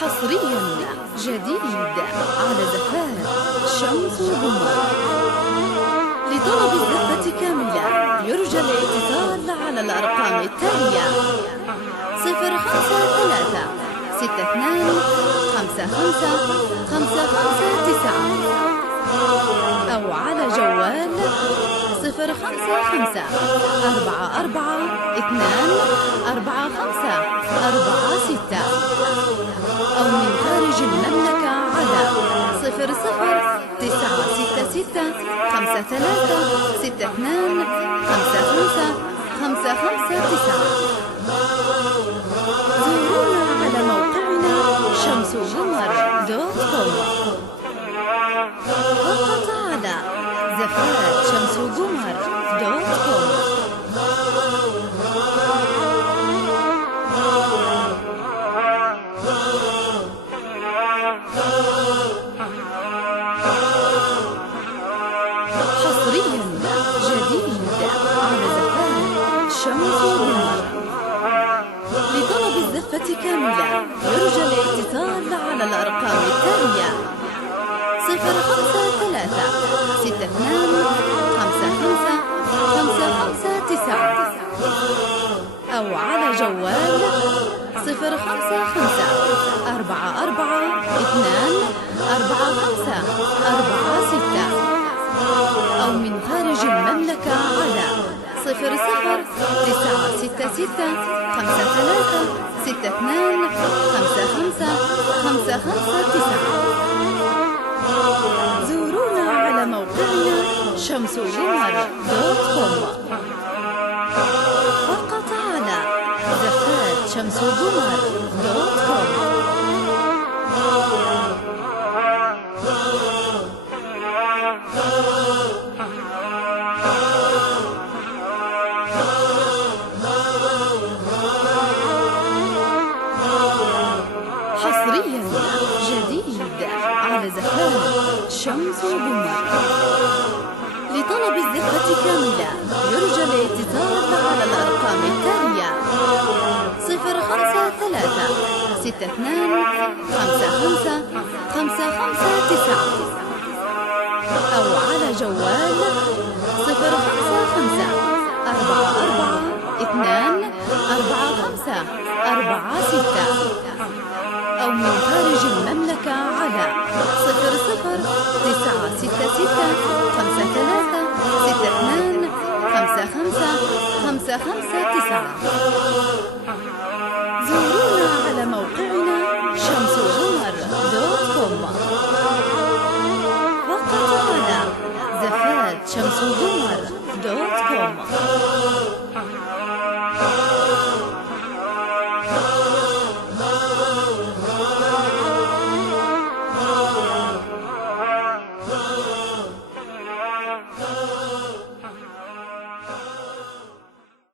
حصريا جديد على زفات شمس وقمر. لطلب الزفة كاملة يرجى الاتصال على الأرقام التالية: 053 62 55 559 أو على جوال 055 44 2 45 46 أو من خارج المملكة على 00 966 53 62 55 559. زورونا على موقعنا شمسوقمر.com فقط على زفات شمسوقمر.com. حصريا جديد على زفات شمس وقمر. لطلب الزفة كاملة يرجى الاتصال على الأرقام التالية: 053 62 55 559 أو على جوال 055 44 2 45 46 أو من خارج المملكة على 00 966 53 62 55 559. زورونا على موقعنا شمسوقمر.com فقط على زفات شمسوقمر.com. حصريا جديد على زفات شمس وقمر. لطلب الزفة كاملة يرجى الاتصال على الأرقام التالية: 053 62 55 559 أو على جوال 055 44 2 45 46 أو من خارج المملكة على 00 966 53 62 55 559. زورونا على موقعنا شمسوقمر.com فقط على زفات شمسوقمر.com.